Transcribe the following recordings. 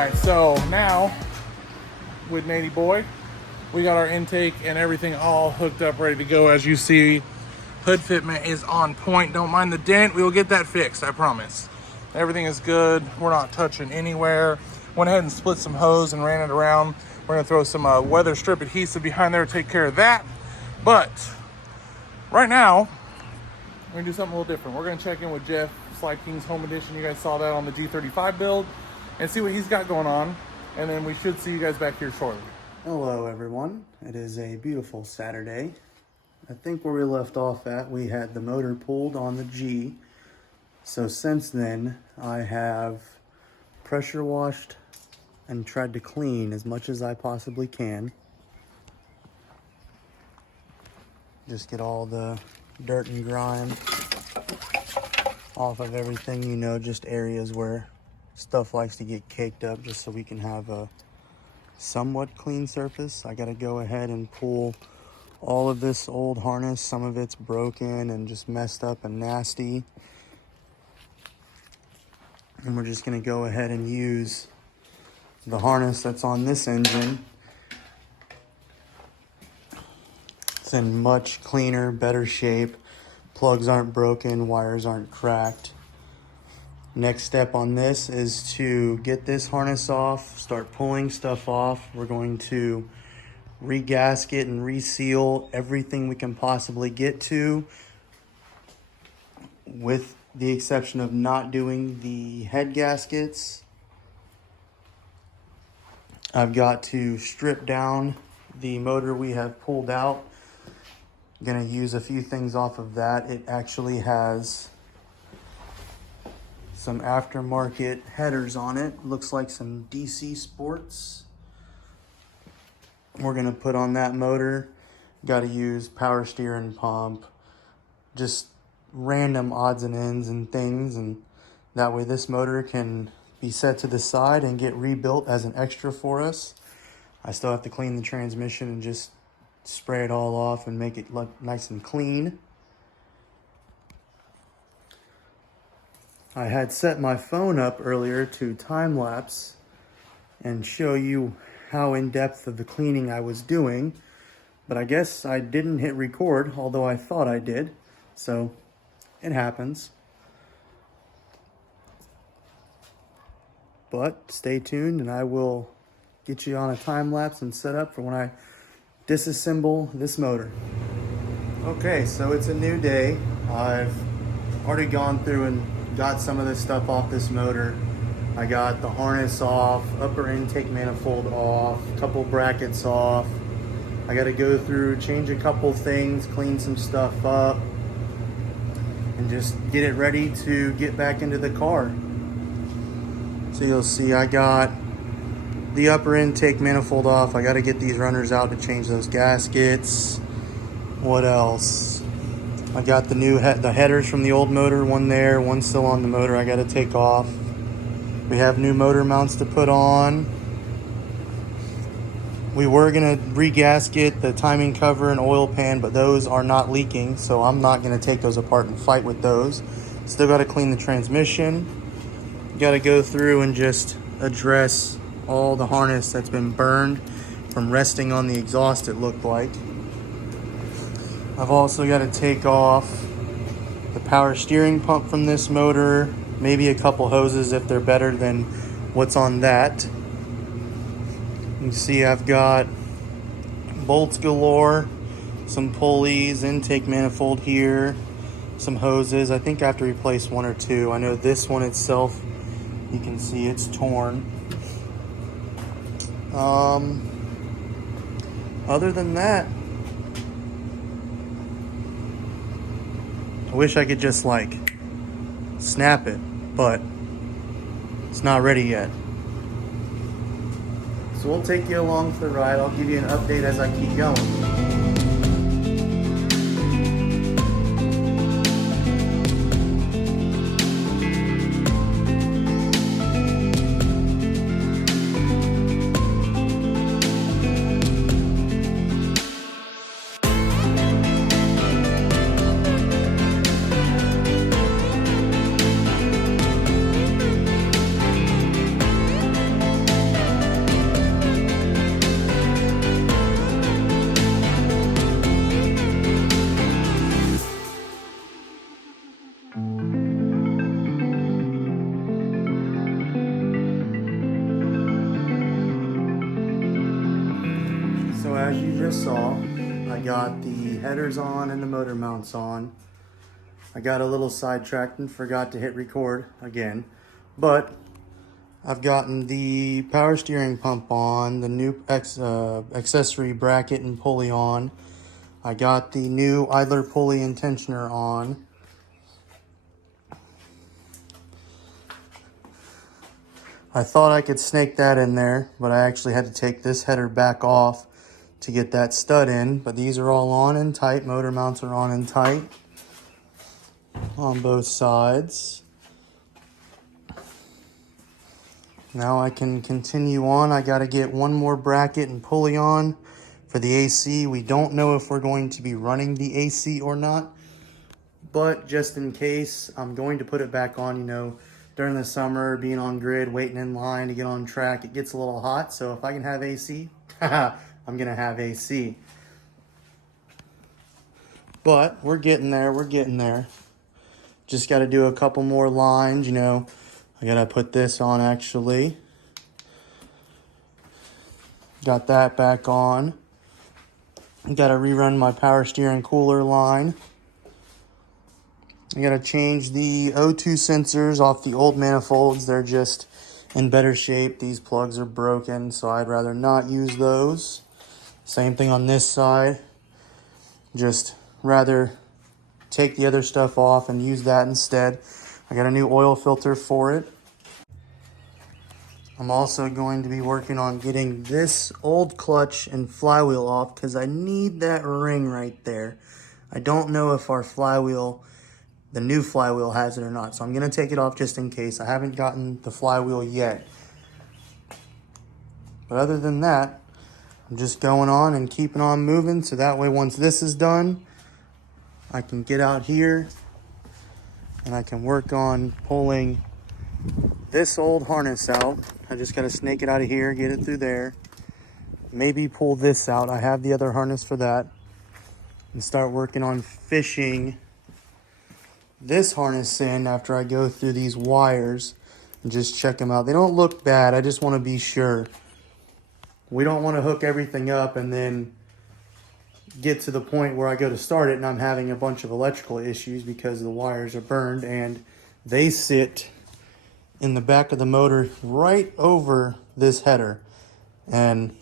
Alright, so now with Nady Boy, we got our intake and everything all hooked up, ready to go. As you see, hood fitment is on point. Don't mind the dent, we will get that fixed, I promise. Everything is good, we're not touching anywhere. Went ahead and split some hose and ran it around. We're gonna throw some weather strip adhesive behind there to take care of that. But right now, we're gonna do something a little different. We're gonna check in with Geoff, Slide Kings Home Edition. You guys saw that on the G35 build, and see what he's got going on. And then we should see you guys back here shortly. Hello everyone, it is a beautiful Saturday. I think where we left off at, we had the motor pulled on the G. So since then, I have pressure washed and tried to clean as much as I possibly can. Just get all the dirt and grime off of everything, you know, just areas where stuff likes to get caked up, just so we can have a somewhat clean surface. I gotta go ahead and pull all of this old harness. Some of it's broken and just messed up and nasty. And we're just gonna go ahead and use the harness that's on this engine. It's in much cleaner, better shape. Plugs aren't broken, wires aren't cracked. Next step on this is to get this harness off, start pulling stuff off. We're going to re-gasket and reseal everything we can possibly get to, with the exception of not doing the head gaskets. I've got to strip down the motor we have pulled out. I'm gonna use a few things off of that. It actually has some aftermarket headers on it. Looks like some DC Sports. We're gonna put on that motor. Got to use power steering pump, just random odds and ends and things, and that way this motor can be set to the side and get rebuilt as an extra for us. I still have to clean the transmission and just spray it all off and make it look nice and clean. I had set my phone up earlier to time lapse and show you how in depth of the cleaning I was doing, but I guess I didn't hit record, although I thought I did, so it happens. But stay tuned and I will get you on a time lapse and set up for when I disassemble this motor. Okay, so it's a new day. I've already gone through and got some of this stuff off this motor. I got the harness off, upper intake manifold off, a couple brackets off. I got to go through, change a couple things, clean some stuff up, and just get it ready to get back into the car. So you'll see I got the upper intake manifold off. I got to get these runners out to change those gaskets. What else? I got the new the headers from the old motor, one there, one still on the motor I got to take off. We have new motor mounts to put on. We were going to re-gasket the timing cover and oil pan, but those are not leaking, so I'm not going to take those apart and fight with those. Still got to clean the transmission. Got to go through and just address all the harness that's been burned from resting on the exhaust, it looked like. I've also got to take off the power steering pump from this motor, maybe a couple hoses if they're better than what's on that. You can see I've got bolts galore, some pulleys, intake manifold here, some hoses. I think I have to replace one or two. I know this one itself, you can see it's torn. Other than that, I wish I could just like snap it, but it's not ready yet. So we'll take you along for the ride. I'll give you an update as I keep going. saw, I got the headers on and the motor mounts on. I got a little sidetracked and forgot to hit record again, but I've gotten the power steering pump on, the new accessory bracket and pulley on. I got the new idler pulley and tensioner on. I thought I could snake that in there, but I actually had to take this header back off to get that stud in. But these are all on and tight. Motor mounts are on and tight on both sides. Now I can continue on. I got to get one more bracket and pulley on for the AC. We don't know if we're going to be running the AC or not, but just in case, I'm going to put it back on. You know, during the summer, being on grid, waiting in line to get on track, it gets a little hot. So if I can have AC, I'm gonna have AC. But we're getting there, we're getting there. Just gotta do a couple more lines, you know. I gotta put this on actually. Got that back on. Gotta rerun my power steering cooler line. I gotta change the O2 sensors off the old manifolds. They're just in better shape. These plugs are broken, so I'd rather not use those. Same thing on this side. Just rather take the other stuff off and use that instead. I got a new oil filter for it. I'm also going to be working on getting this old clutch and flywheel off because I need that ring right there. I don't know if our flywheel, the new flywheel, has it or not, so I'm going to take it off just in case. I haven't gotten the flywheel yet. But other than that, I'm just going on and keeping on moving, so that way once this is done, I can get out here and I can work on pulling this old harness out. I just got to snake it out of here, get it through there, maybe pull this out. I have the other harness for that, and start working on fishing this harness in after I go through these wires and just check them out. They don't look bad. I just want to be sure. We don't want to hook everything up and then get to the point where I go to start it and I'm having a bunch of electrical issues because the wires are burned and they sit in the back of the motor right over this header. And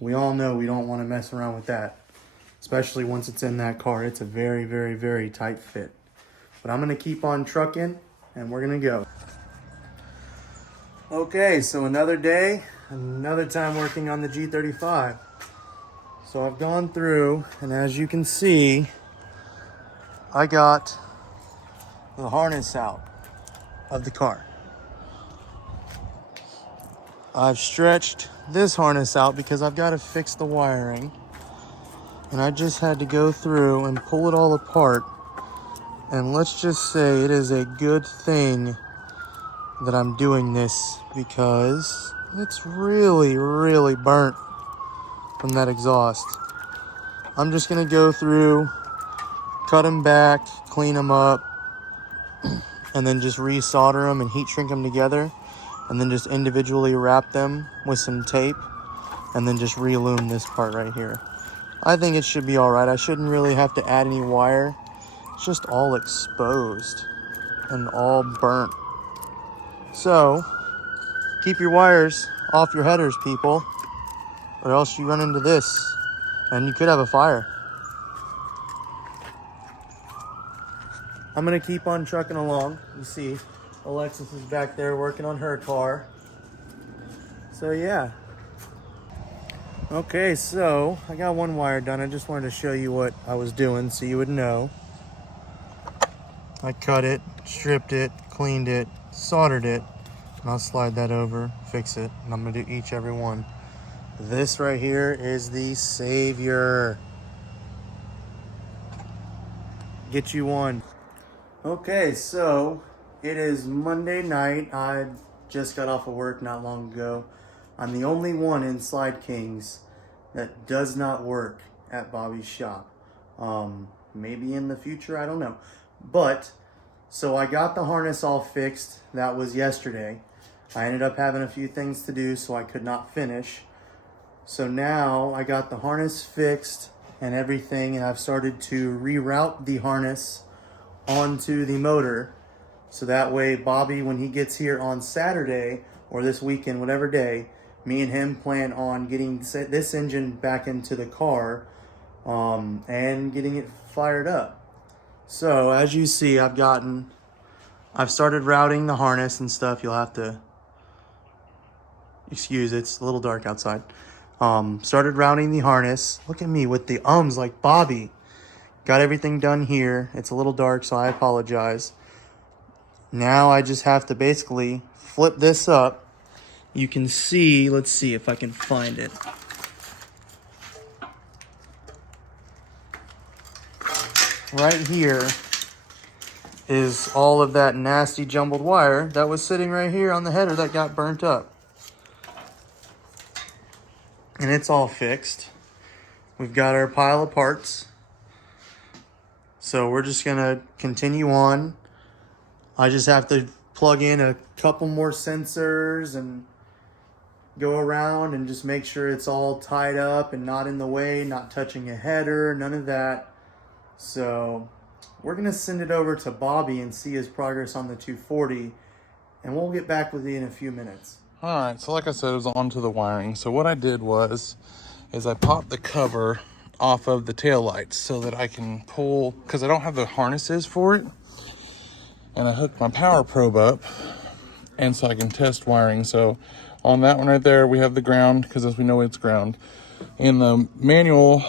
we all know we don't want to mess around with that, especially once it's in that car. It's a very, very, very tight fit. But I'm going to keep on trucking and we're going to go. Okay, so another day, another time working on the G35. So I've gone through, and as you can see, I got the harness out of the car. I've stretched this harness out because I've got to fix the wiring. And I just had to go through and pull it all apart. And let's just say it is a good thing that I'm doing this because it's really, really burnt from that exhaust. I'm just going to go through, cut them back, clean them up, and then just resolder them and heat shrink them together. And then just individually wrap them with some tape and then just re-lume this part right here. I think it should be all right. I shouldn't really have to add any wire. It's just all exposed and all burnt. So keep your wires off your headers, people, or else you run into this and you could have a fire. I'm gonna keep on trucking along. You see Alexis is back there working on her car. So yeah. Okay, so I got one wire done. I just wanted to show you what I was doing so you would know. I cut it, stripped it, cleaned it, soldered it, and I'll slide that over, fix it, and I'm gonna do every one. This right here is the savior. Get you one. Okay, so it is Monday night. I just got off of work not long ago. I'm the only one in Slide Kings that does not work at Bobby's shop. Maybe in the future, I don't know. But, so I got the harness all fixed. That was yesterday. I ended up having a few things to do, so I could not finish. So now I got the harness fixed and everything, and I've started to reroute the harness onto the motor. So that way Bobby, when he gets here on Saturday or this weekend, whatever day, me and him plan on getting this engine back into the car and getting it fired up. So as you see, I've started routing the harness and stuff. You'll have to excuse, it's a little dark outside. Started routing the harness. Look at me with the ums like Bobby. Got everything done here. It's a little dark, so I apologize. Now I just have to basically flip this up. You can see, let's see if I can find it. Right here is all of that nasty jumbled wire that was sitting right here on the header that got burnt up. And it's all fixed. We've got our pile of parts. So we're just gonna continue on. I just have to plug in a couple more sensors and go around and just make sure it's all tied up and not in the way, not touching a header, none of that. So we're gonna send it over to Bobby and see his progress on the 240, and we'll get back with you in a few minutes. All right, so like I said, it was onto the wiring. So what I did is I popped the cover off of the tail lights so that I can pull, because I don't have the harnesses for it. And I hooked my power probe up, and so I can test wiring. So on that one right there, we have the ground, because as we know it's ground. In the manual,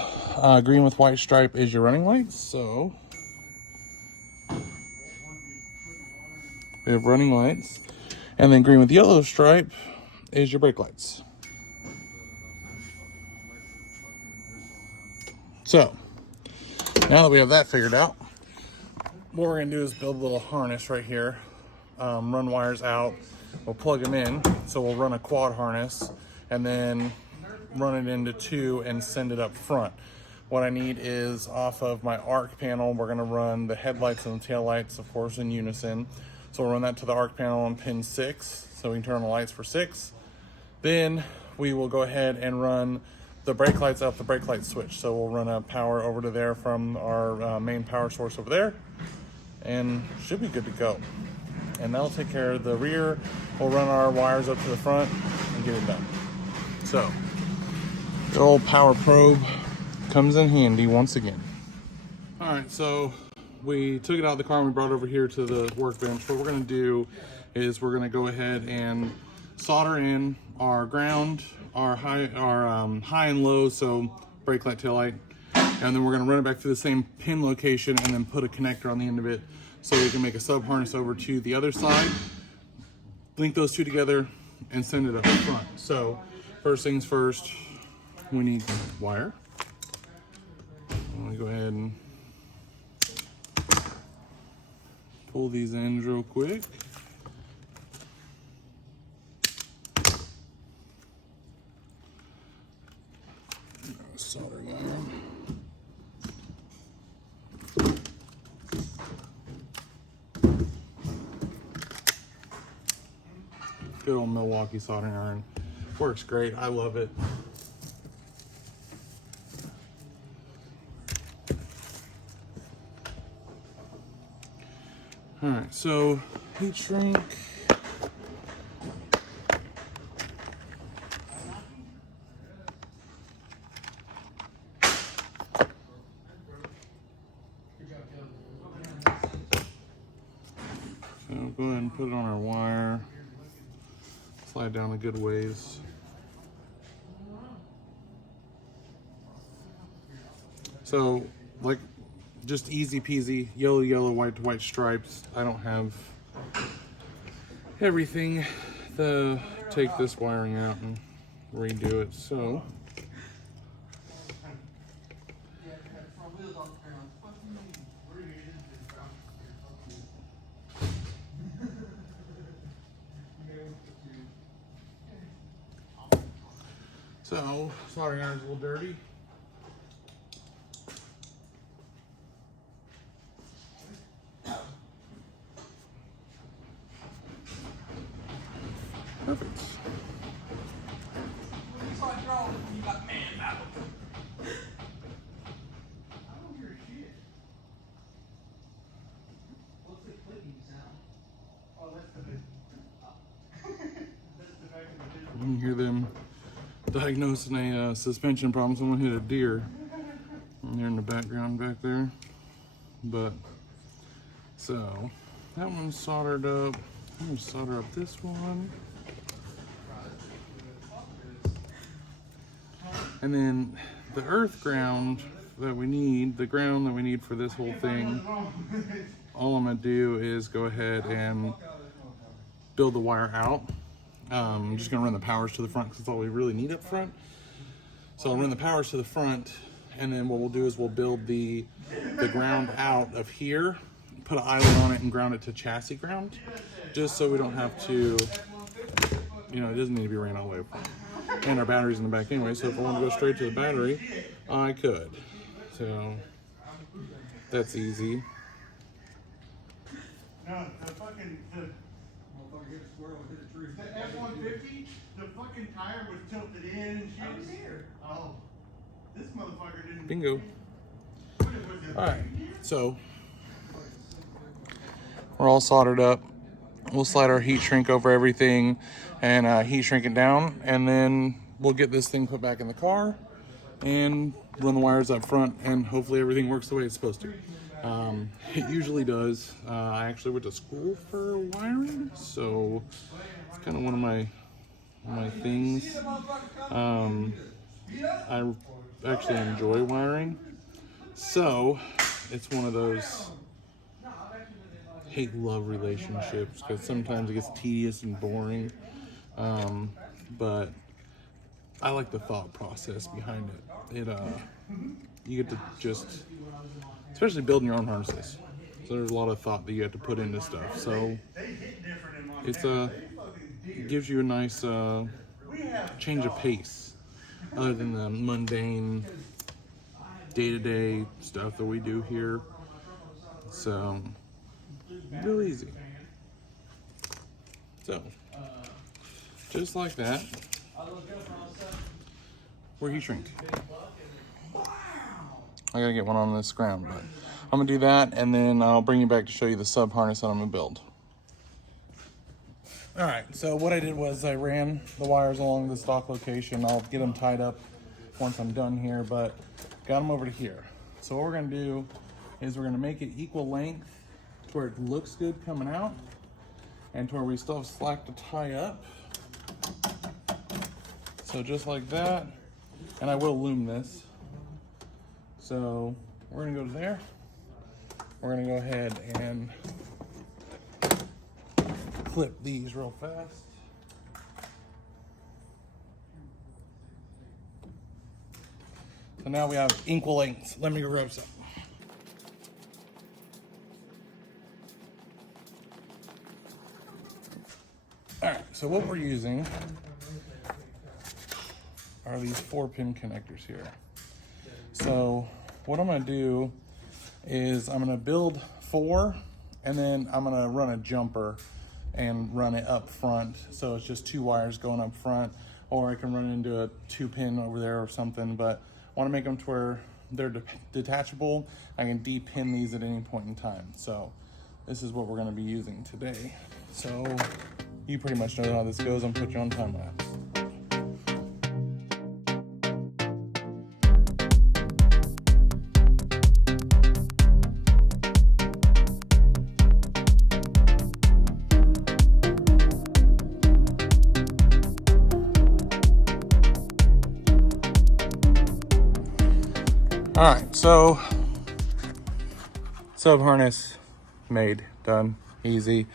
green with white stripe is your running lights. So we have running lights. And then green with yellow stripe is your brake lights. So now that we have that figured out, what we're gonna do is build a little harness right here, run wires out, we'll plug them in. So we'll run a quad harness and then run it into two and send it up front. What I need is off of my arc panel, we're gonna run the headlights and the tail lights, of course, in unison. So we'll run that to the arc panel on pin 6, so we can turn on the lights for 6. Then we will go ahead and run the brake lights up the brake light switch. So we'll run a power over to there from our main power source over there, and should be good to go. And that'll take care of the rear. We'll run our wires up to the front and get it done. So the old power probe comes in handy once again. All right, so we took it out of the car and we brought it over here to the workbench. What we're gonna do is we're gonna go ahead and solder in our ground, our high and low, so brake light, tail light, and then we're gonna run it back to the same pin location and then put a connector on the end of it so we can make a sub harness over to the other side, link those two together, and send it up front. So first things first, we need wire. I'm gonna go ahead and pull these ends real quick. Solder wire. Good old Milwaukee soldering iron. Works great. I love it. All right, so heat shrink. So go ahead and put it on our wire. Slide down a good ways. So, like, just easy peasy, yellow, yellow, white to white stripes. I don't have everything to take this wiring out and redo it, so. So, soldering iron's a little dirty. Perfect. You can hear them diagnosing a suspension problem. Someone hit a deer. And they're in the background back there. But, so, that one's soldered up. I'm going to solder up this one. And then the earth ground that we need, the ground that we need for this whole thing, all I'm going to do is go ahead and build the wire out. I'm just going to run the powers to the front because that's all we really need up front. So I'll run the powers to the front, and then what we'll do is we'll build the ground out of here, put an island on it and ground it to chassis ground, just so we don't have to, you know, it doesn't need to be ran all the way up front. And our battery's in the back anyway, so if I want to go straight to the battery, I could. So that's easy. No, the fucking the F-150, the fucking tire was tilted in and shit. I was here. Oh, this motherfucker didn't. Bingo. All right, so we're all soldered up. We'll slide our heat shrink over everything and heat shrink it down, and then we'll get this thing put back in the car and run the wires up front, and hopefully everything works the way it's supposed to. It usually does. I actually went to school for wiring, so it's kind of one of my things. I actually enjoy wiring, so it's one of those hate-love relationships because sometimes it gets tedious and boring, but I like the thought process behind it. You get to just, especially building your own harnesses, so there's a lot of thought that you have to put into stuff, so it gives you a nice change of pace other than the mundane day-to-day stuff that we do here. So real easy. So just like that, we're heat shrink. I gotta get one on this ground, but I'm gonna do that, and then I'll bring you back to show you the sub harness that I'm gonna build. All right, so what I did was I ran the wires along the stock location. I'll get them tied up once I'm done here, but got them over to here. So what we're gonna do is we're gonna make it equal length to where it looks good coming out and to where we still have slack to tie up. So just like that, and I will loom this. So we're gonna go to there. We're gonna go ahead and clip these real fast. So now we have equal lengths. Let me grab some. All right, so what we're using are these 4-pin connectors here. So what I'm gonna do is I'm gonna build 4, and then I'm gonna run a jumper and run it up front. So it's just 2 wires going up front, or I can run it into a 2-pin over there or something, but I wanna make them to where they're detachable. I can de-pin these at any point in time. So this is what we're gonna be using today. So you pretty much know how this goes. I'm gonna put you on time lapse. All right, so sub harness made, done, easy.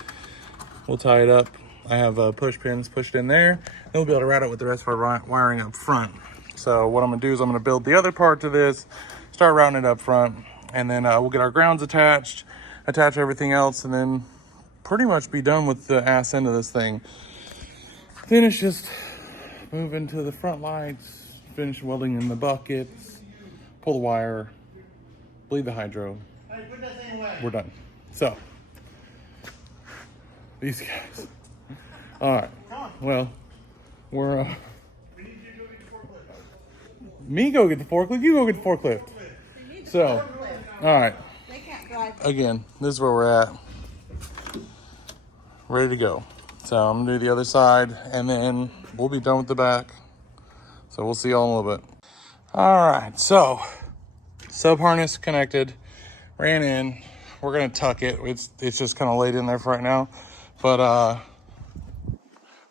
We'll tie it up. I have push pins pushed in there. Then we'll be able to route it with the rest of our wiring up front. So what I'm gonna do is I'm gonna build the other part to this, start routing it up front, and then we'll get our grounds attached, attach everything else, and then pretty much be done with the ass end of this thing. Then it's just move into the front lights, finish welding in the buckets, pull the wire, bleed the hydro. Hey, put that thing away. We're done. So, these guys. All right. Well, we're. We need you to go get the forklift. Me go get the forklift. You go get the forklift. So, all right. They can't drive. Again, this is where we're at. ready to go. So I'm gonna do the other side and then we'll be done with the back. So we'll see y'all in a little bit. All right, so sub harness connected, ran in. We're gonna tuck it. It's just kind of laid in there for right now. But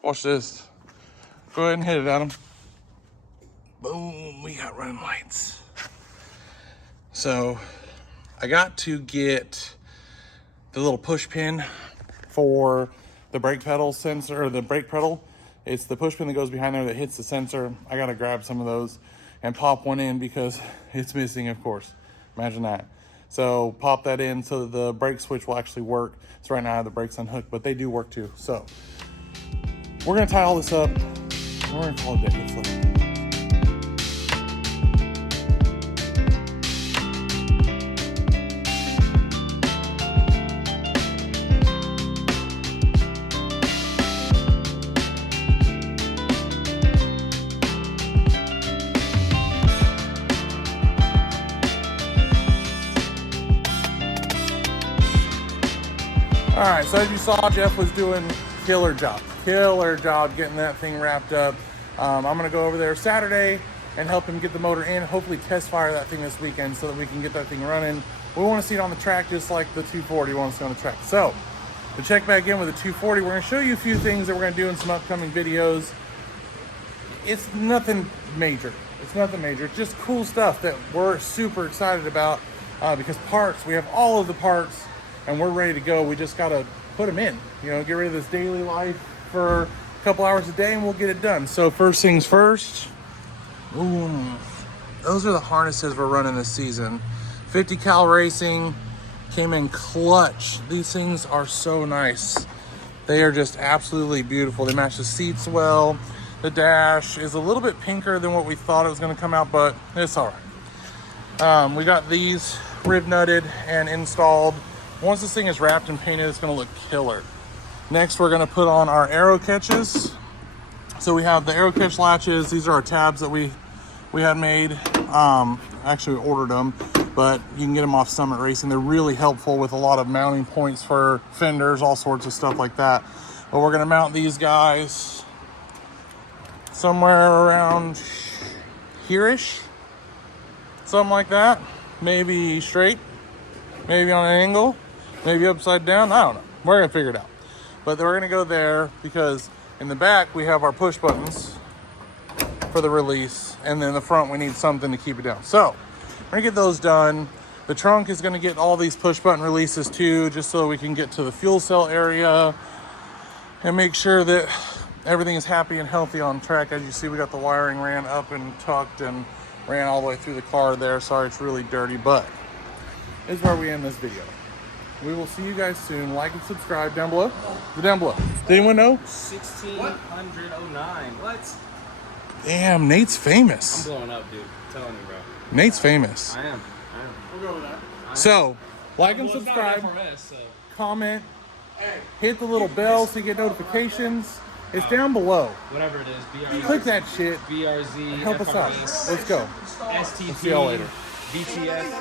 watch this. Go ahead and hit it, Adam. Boom, we got running lights. So I got to get the little push pin for the brake pedal sensor, or the brake pedal. It's the push pin that goes behind there that hits the sensor. I gotta grab some of those and pop one in because it's missing, of course. Imagine that. So pop that in so that the brake switch will actually work. So right now I have the brakes unhooked, but they do work too. So we're gonna tie all this up. We're gonna call it a day. Let's look. All right, so as you saw, Geoff was doing killer job getting that thing wrapped up. I'm gonna go over there Saturday and help him get the motor in, hopefully test fire that thing this weekend so that we can get that thing running. We wanna see it on the track just like the 240 wants to see on the track. So, to check back in with the 240, we're gonna show you a few things that we're gonna do in some upcoming videos. It's nothing major. It's just cool stuff that we're super excited about because parts, we have all of the parts and we're ready to go. We just gotta put them in, you know, get rid of this daily life for a couple hours a day and we'll get it done. So first things first, those are the harnesses we're running this season. 50 cal racing, came in clutch. These things are so nice. They are just absolutely beautiful. They match the seats well. The dash is a little bit pinker than what we thought it was gonna come out, but it's all right. We got these rib nutted and installed. Once this thing is wrapped and painted, it's gonna look killer. Next, we're gonna put on our arrow catches. So we have the arrow catch latches. These are our tabs that we had made. Actually, we ordered them, but you can get them off Summit Racing. They're really helpful with a lot of mounting points for fenders, all sorts of stuff like that. But we're gonna mount these guys somewhere around here-ish, something like that. Maybe straight, maybe on an angle, maybe upside down. I don't know. We're gonna figure it out. But we're gonna go there because in the back we have our push buttons for the release, and then the front we need something to keep it down. So we're gonna get those done. The trunk is gonna get all these push button releases too, just so we can get to the fuel cell area and make sure that everything is happy and healthy on track. As you see, we got the wiring ran up and tucked and ran all the way through the car there. Sorry, it's really dirty, but this is where we end this video. We will see you guys soon. Like and subscribe down below. Down below. Did anyone know? 1609. What? Damn, Nate's famous. I'm blowing up, dude. I'm telling you, bro. Nate's famous. I am. We'll go with that. So, like and Well, it's not subscribe, FRS, so. comment, hit the little bell so you get notifications. It's down below. Whatever it is. BRZ. Click that shit. BRZ. Help us out. FRS, Let's go. STT. We'll see y'all later. VTS.